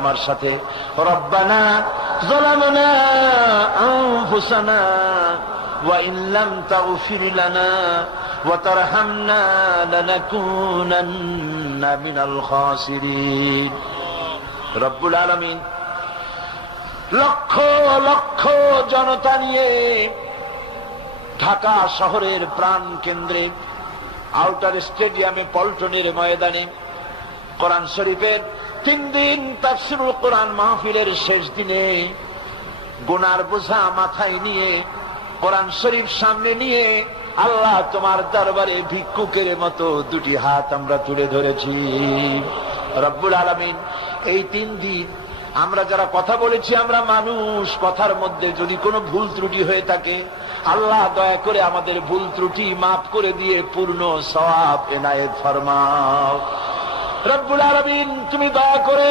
আমার সাথে রব্বানা যালামনা আনফুসানা ওয়া ইন লাম তাগফির লানা ওয়া তারহামনা লানাকুনান্না মিনাল খাসিরিন। রব্বুল আলামিন লক্ষ লক্ষ জনতা নিয়ে ঢাকা শহরের প্রাণ কেন্দ্রে আউটার স্টেডিয়ামে পল্টনের ময়দানে কোরআন শরীফের 3 দিন তাফসীরুল কোরআন মাহফিলের শেষ দিনে গুনার বোঝা মাথায় নিয়ে কোরআন শরীফ সামনে নিয়ে আল্লাহ তোমার দরবারে ভিক্ষুকের মতো দুটি হাত আমরা তুলে ধরেছি। রব্বুল আলামিন এই 3 দিন আমরা যারা কথা বলেছি, আমরা মানুষ, কথার মধ্যে যদি কোনো ভুল ত্রুটি হয়ে থাকে আল্লাহ দয়া করে আমাদের ভুল ত্রুটি মাফ করে দিয়ে পূর্ণ সওয়াব এনায়েত ফরমাও। রব্বুল আলামিন তুমি দয়া করে